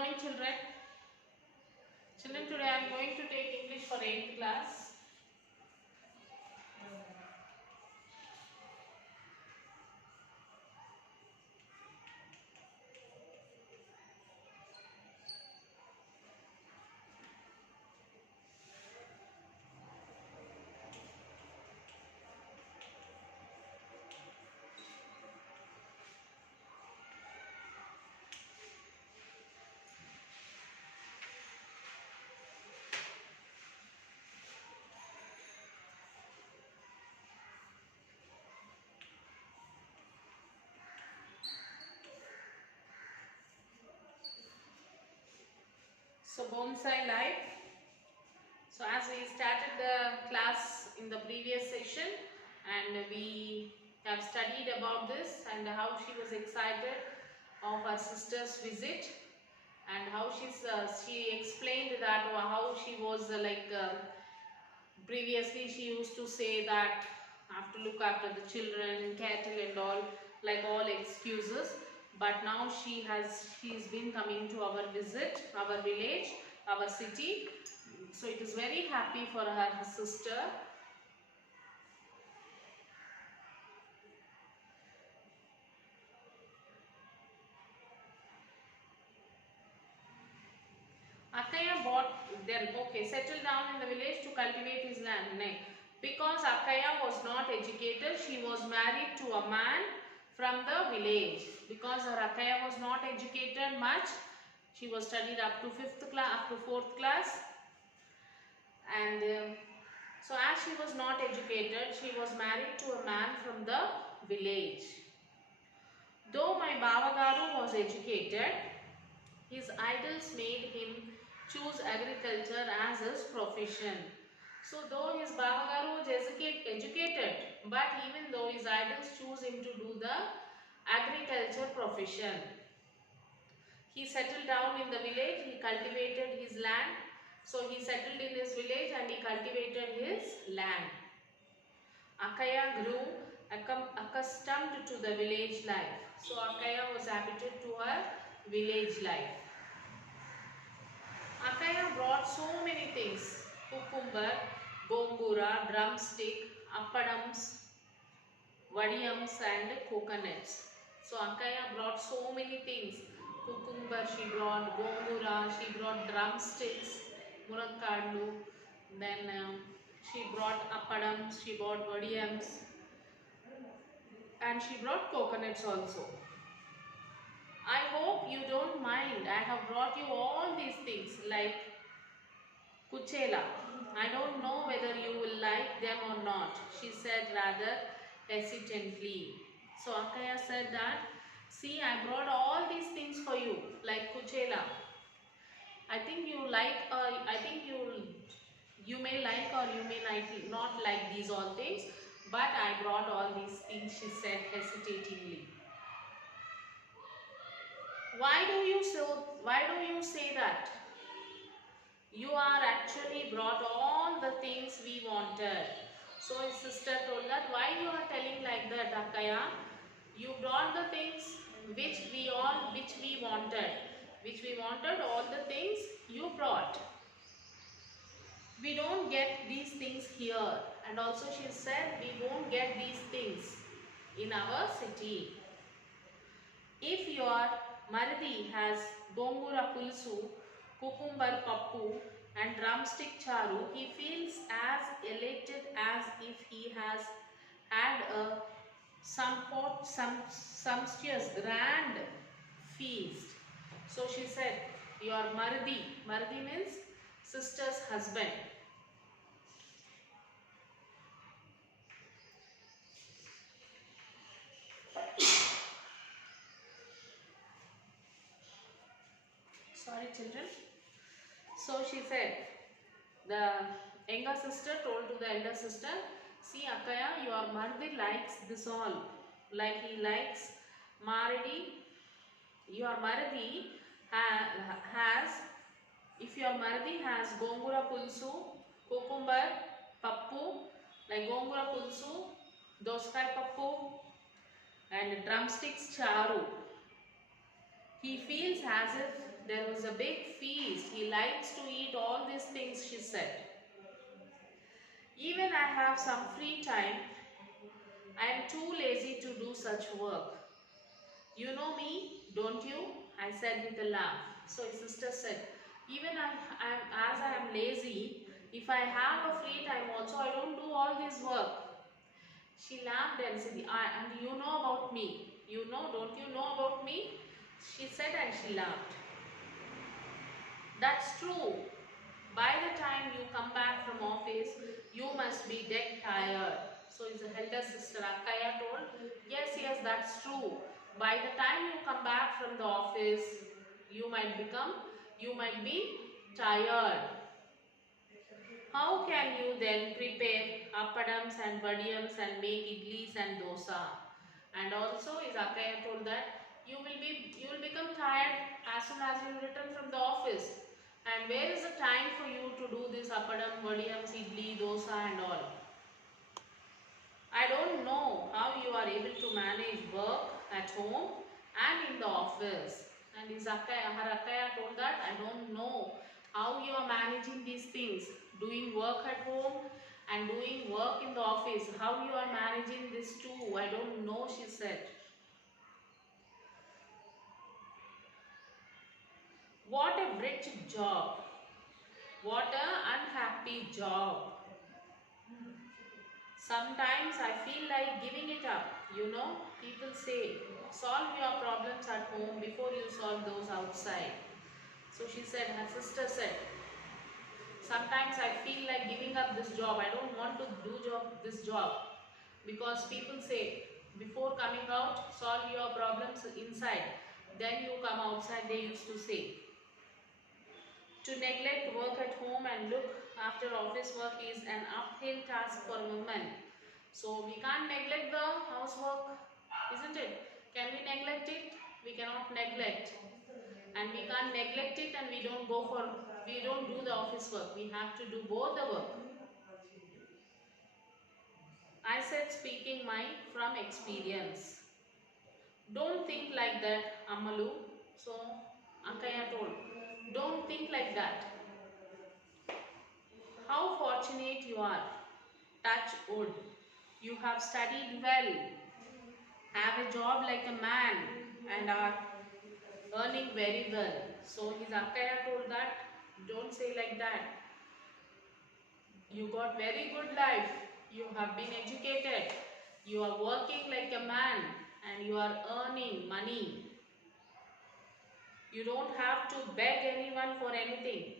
morning, children. Children, today I am going to take English for 8th class. So, bonsai life. So, as we started the class in the previous session, and we have studied about this and how she was excited of her sister's visit, and how she explained that how she was previously she used to say that I have to look after the children, cattle and all, like all excuses. But now she's been coming to our visit, our village, our city. So it is very happy for her sister. Akaya settled down in the village to cultivate his land. Because Akaya was not educated, she was married to a man from the village. Because her Akaya was not educated much, she was studied up to 5th class, up to 4th class. And so as she was not educated, she was married to a man from the village. Though my Bavagaru was educated, his idols made him choose agriculture as his profession. So though his Bavagaru was educated, but even though his idols choose him to do the agriculture profession. He settled down in the village, he cultivated his land. So he settled in his village and he cultivated his land. Akaya grew accustomed to the village life. So Akaya was habituated to her village life. Akaya brought so many things: cucumber, gongura, drumstick, appadams, vadiyams and coconuts. So Akaya brought so many things. Cucumber she brought, gongura, she brought drumsticks, munakkadlu, then she brought appadams, she brought vadiyams, and she brought coconuts also. I hope you don't mind. I have brought you all these things like kuchela. I don't know whether you will like them or not, she said rather hesitantly. So Akaya said that, see, I brought all these things for you like kuchela. I think you like, I think you may like or you may not like these all things, but I brought all these things, she said hesitatingly. Why do you say that? You are actually brought all the things we wanted. So his sister told that, why you are telling like that, Akaya? You brought the things which we wanted. Which we wanted, all the things you brought. We don't get these things here. And also she said, we won't get these things in our city. If your Maradi has gongura pulsu, cucumber pappu and drumstick charu, he feels as elated as if he has had a sumptuous grand feast. So she said, your Maradi means sister's husband. Sorry children. So she said, the younger sister told to the elder sister, see Akaya, your Mardi likes this all. Like he likes Maradi. Your Maradi has, if your Maradi has gongura pulsu, cucumber, pappu, like gongura pulsu, doskai pappu and drumsticks charu. He feels as if there was a big feast. He likes to eat all these things, she said. Even I have some free time. I am too lazy to do such work. You know me, don't you? I said with a laugh. So his sister said, even as I am lazy, if I have a free time also, I don't do all this work. She laughed and said, and you know about me. You know, don't you know about me? She said and she laughed. That's true. By the time you come back from office, you must be dead tired. So his elder sister Akkaya told, yes, that's true. By the time you come back from the office, you might be tired. How can you then prepare appadams and vadiyams and make idlis and dosa? And also his Akkaya told that you will become tired as soon as you return from the office. And where is the time for you to do this appadam, vadiyams, idli, dosa and all? I don't know how you are able to manage work at home and in the office. And her Akkaya told that I don't know how you are managing these things, doing work at home and doing work in the office. How you are managing this too, I don't know, she said. What a wretched job. What an unhappy job. Sometimes I feel like giving it up. You know, people say, solve your problems at home before you solve those outside. So she said, her sister said, sometimes I feel like giving up this job. I don't want to do this job. Because people say, before coming out, solve your problems inside. Then you come outside, they used to say. To neglect work at home and look after office work is an uphill task for women. So we can't neglect the housework, isn't it? Can we neglect it? We cannot neglect. And we can't neglect it and we don't do the office work. We have to do both the work. I said speaking from experience. Don't think like that, Amalu. So Akkaya told, don't think like that. How fortunate you are. Touch wood. You have studied well, have a job like a man and are earning very well. So his Akkaya told that, don't say like that. You got very good life. You have been educated. You are working like a man and you are earning money. You don't have to beg anyone for anything.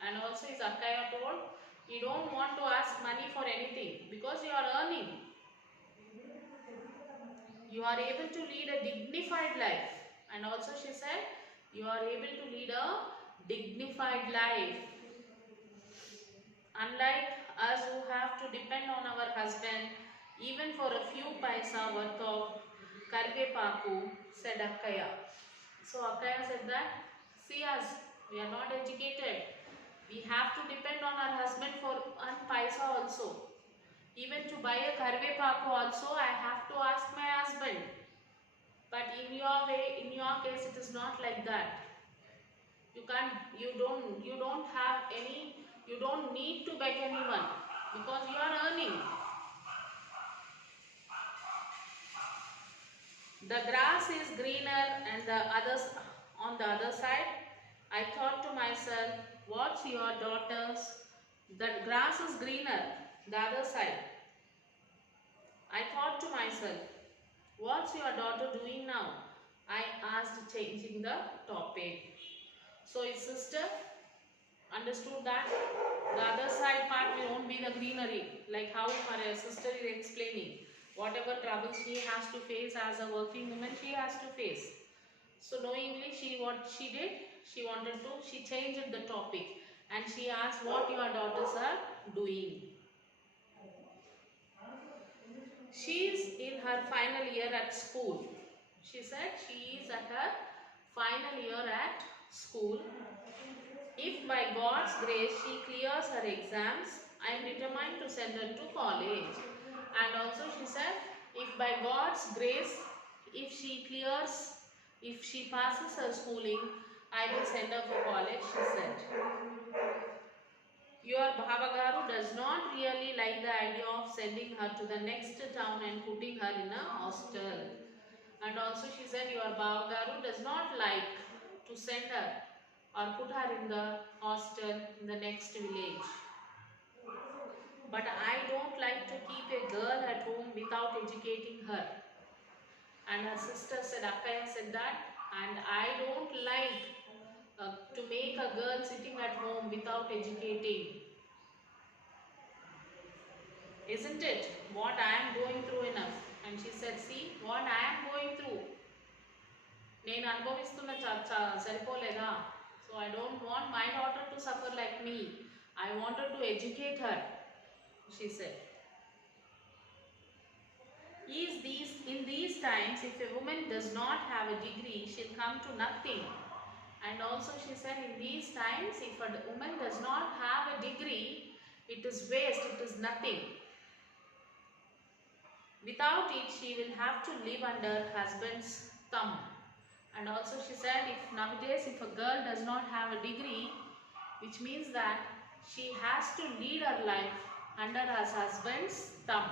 And also his Akkaya told, you don't want to ask money for anything because you are earning. You are able to lead a dignified life. And also she said, you are able to lead a dignified life. Unlike us who have to depend on our husband even for a few paisa worth of karvepaku, said Akkaya. So Akkaya said that, see us, we are not educated. We have to depend on our husband for one paisa also. Even to buy a karvepaku also, I have to ask my husband. But in your case, it is not like that. You don't need to beg anyone because you are earning. The grass is greener and on the other side. I thought to myself, what's your daughter's? The grass is greener, the other side. I thought to myself, what's your daughter doing now? I asked, changing the topic. So his sister understood that the other side part won't be the greenery, like how her sister is explaining. Whatever troubles she has to face as a working woman, she has to face. So knowingly, what she did, she changed the topic and she asked what your daughters are doing. She is in her final year at school. She said she is at her final year at school. If by God's grace she clears her exams, I am determined to send her to college. And also she said, if by God's grace, if If she passes her schooling, I will send her for college, she said. Your Bhavagaru does not really like the idea of sending her to the next town and putting her in a hostel. And also she said your Bhavagaru does not like to send her or put her in the hostel in the next village. But I don't like to keep a girl at home without educating her. And her sister said, Akkaya said that, and I don't like to make a girl sitting at home without educating. Isn't it? What I am going through enough. And she said, see, what I am going through. నేను అనుభవిస్తున్న సరిపోలేదా? So I don't want my daughter to suffer like me. I wanted to educate her, she said. In these times, if a woman does not have a degree, she'll come to nothing. And also she said, in these times, if a woman does not have a degree, it is waste, it is nothing. Without it, she will have to live under husband's thumb. And also she said, if nowadays, if a girl does not have a degree, which means that she has to lead her life under her husband's thumb.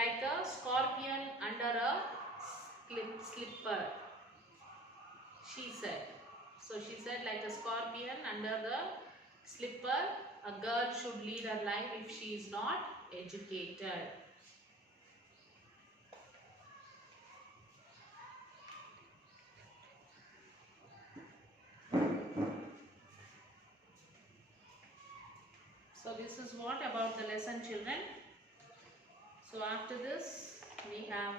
Like a scorpion under a slipper, she said. So she said, like a scorpion under the slipper, a girl should lead her life if she is not educated. So this is what about the lesson, children. So after this we have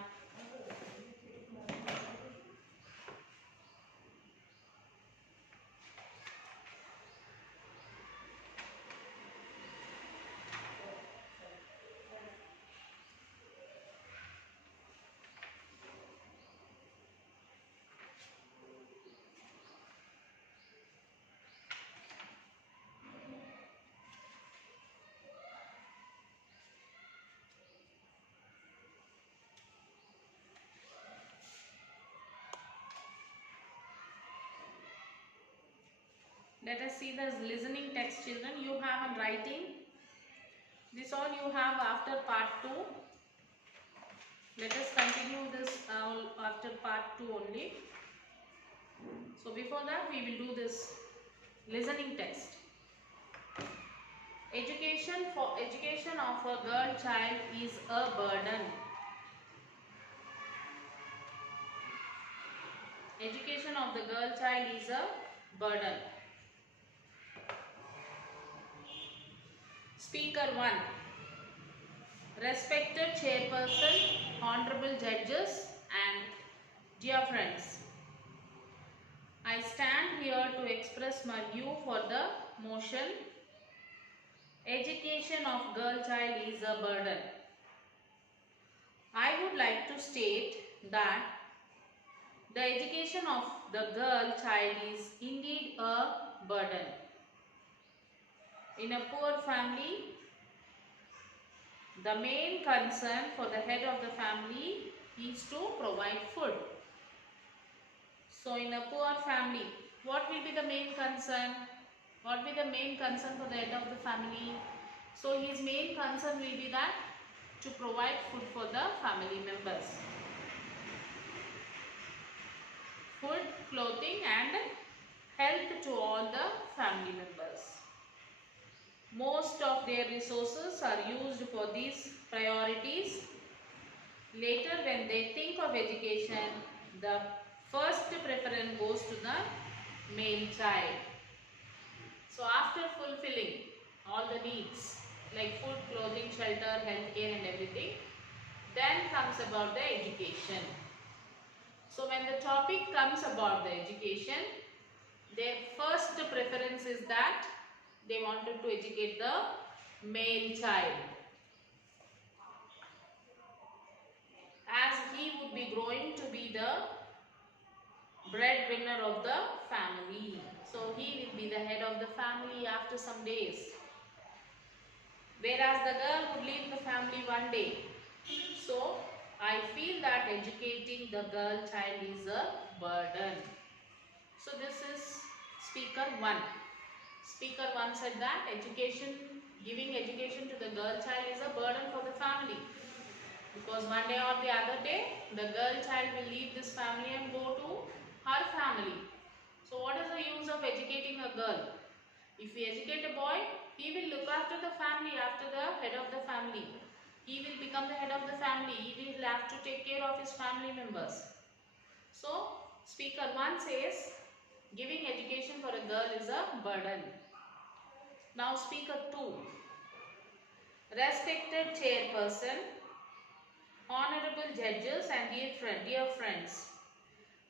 let us see the listening text, children. You have in writing. This all you have after part 2. Let us continue this after part 2 only. So before that we will do this listening text. Education of a girl child is a burden. Education of the girl child is a burden. Speaker 1. Respected chairperson, honorable judges and dear friends, I stand here to express my view for the motion education of girl child is a burden. I would like to state that the education of the girl child is indeed a burden. In a poor family, the main concern for the head of the family is to provide food. So in a poor family, what will be the main concern? What will be the main concern for the head of the family? So his main concern will be that to provide food for the family members. Food, clothing and health to all the family members. Most of their resources are used for these priorities. Later, when they think of education, the first preference goes to the male child. So after fulfilling all the needs like food, clothing, shelter, healthcare and everything, then comes about the education. So when the topic comes about the education, their first preference is that they wanted to educate the male child, as he would be growing to be the breadwinner of the family. So he will be the head of the family after some days, whereas the girl would leave the family one day. So I feel that educating the girl child is a burden. So this is speaker 1. Speaker 1 said that giving education to the girl child is a burden for the family. Because one day or the other day, the girl child will leave this family and go to her family. So what is the use of educating a girl? If we educate a boy, he will look after the family, after the head of the family. He will become the head of the family. He will have to take care of his family members. So, speaker 1 says, giving education for a girl is a burden. Now, speaker 2. Respected chairperson, honorable judges and dear friends.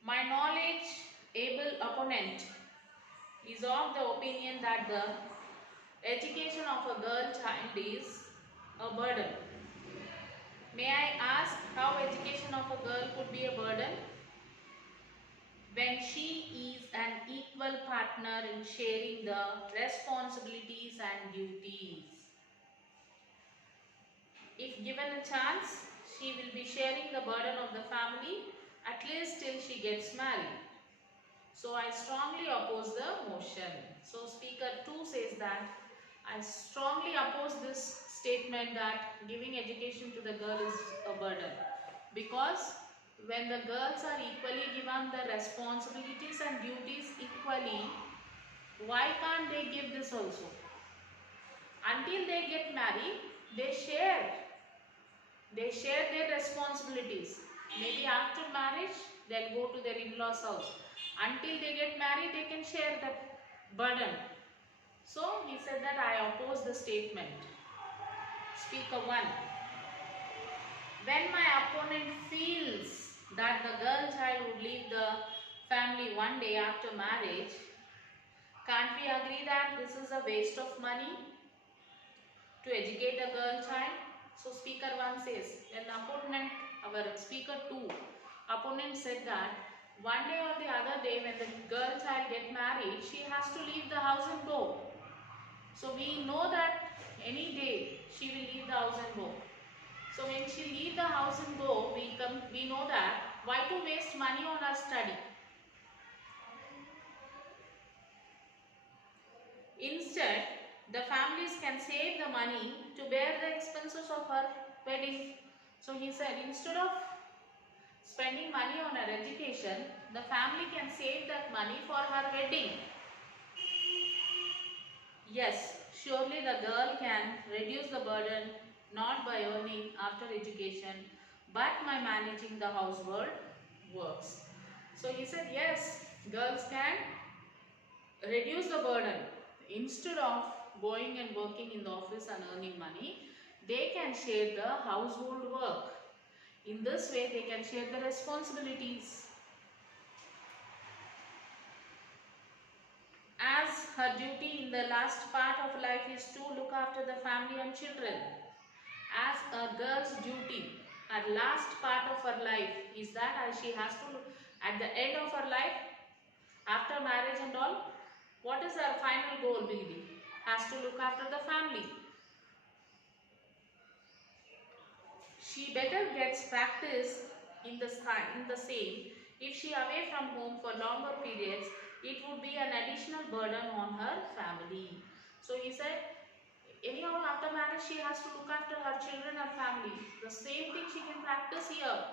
My knowledge able opponent is of the opinion that the education of a girl child is a burden. May I ask how education of a girl could be a burden? When she is an equal partner in sharing the responsibilities and duties. If given a chance, she will be sharing the burden of the family at least till she gets married. So I strongly oppose the motion. So speaker 2 says that I strongly oppose this statement that giving education to the girl is a burden, because when the girls are equally given the responsibilities and duties equally, why can't they give this also? Until they get married, they share their responsibilities. Maybe after marriage, they'll go to their in-laws house. Until they get married, they can share the burden. So he said that I oppose the statement. Speaker 1. When my opponent feels that the girl child would leave the family one day after marriage, can't we agree that this is a waste of money to educate a girl child? So speaker 1 says, when the opponent, our speaker 2, opponent said that one day or the other day when the girl child get married, she has to leave the house and go. So we know that any day she will leave the house and go. So when she leave the house and go, we know that why to waste money on her study? Instead, the families can save the money to bear the expenses of her wedding. So he said, instead of spending money on her education, the family can save that money for her wedding. Yes, surely the girl can reduce the burden not by earning after education, but by managing the household works. So he said, yes, girls can reduce the burden. Instead of going and working in the office and earning money, they can share the household work. In this way, they can share the responsibilities. As her duty in the last part of life is to look after the family and children. As a girl's duty, her last part of her life is that she has to look at the end of her life, after marriage and all, what is her final goal will be? Has to look after the family. She better gets practice in the same. If she away from home for longer periods, it would be an additional burden on her family. So he said, anyhow after marriage she has to look after her children and family. The same thing she can practice here.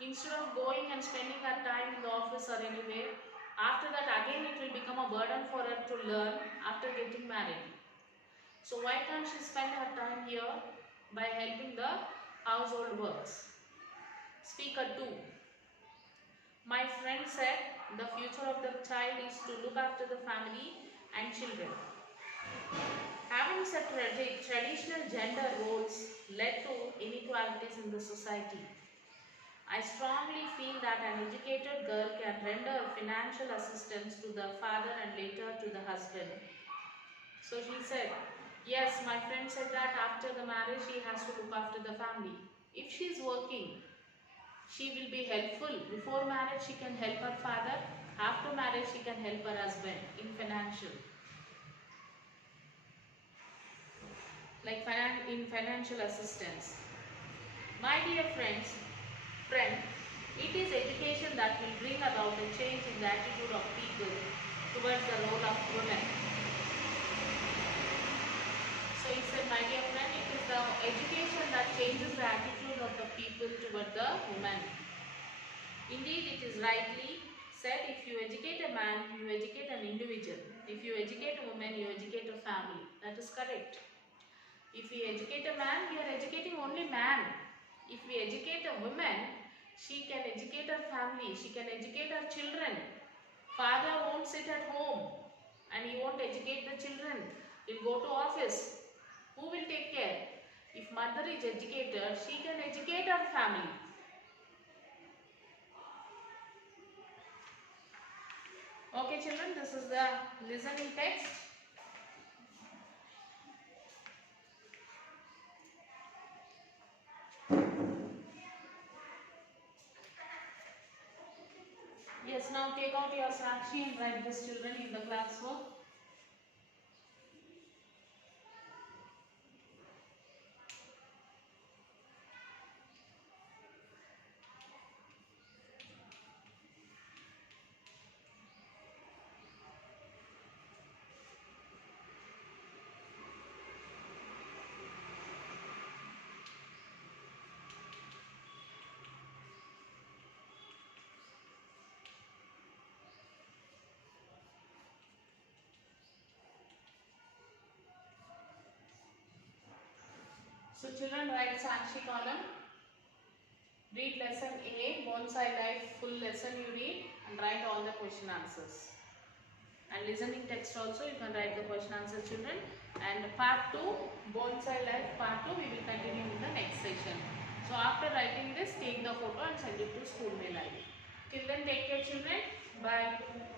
Instead of going and spending her time in the office or anywhere, after that again it will become a burden for her to learn after getting married. So why can't she spend her time here by helping the household works? Speaker 2. My friend said the future of the child is to look after the family and children. Having such traditional gender roles led to inequalities in the society. I strongly feel that an educated girl can render financial assistance to the father and later to the husband. So she said, yes, my friend said that after the marriage she has to look after the family. If she is working, she will be helpful. Before marriage she can help her father. After marriage she can help her husband in financial. In financial assistance. My dear friend, It is education that will bring about a change in the attitude of people towards the role of women. So it said, my dear friend, it is the education that changes the attitude of the people toward the woman. Indeed, it is rightly said, if you educate a man, you educate an individual. If you educate a woman, you educate a family. That is correct. If we educate a man, we are educating only man. If we educate a woman, she can educate her family, she can educate her children. Father won't sit at home and he won't educate the children. He'll go to office. Who will take care? If mother is educated, she can educate her family. Okay children, this is the listening text. Yes, now take out your Sakshi and write this children in the classwork. So children, write Sakshi column. Read lesson A, Bonsai Life, full lesson you read and write all the question answers. And listening text also you can write the question answer children. And part 2, Bonsai Life part 2 we will continue in the next session. So after writing this, take the photo and send it to school mail ID. Till then, take care children. Bye.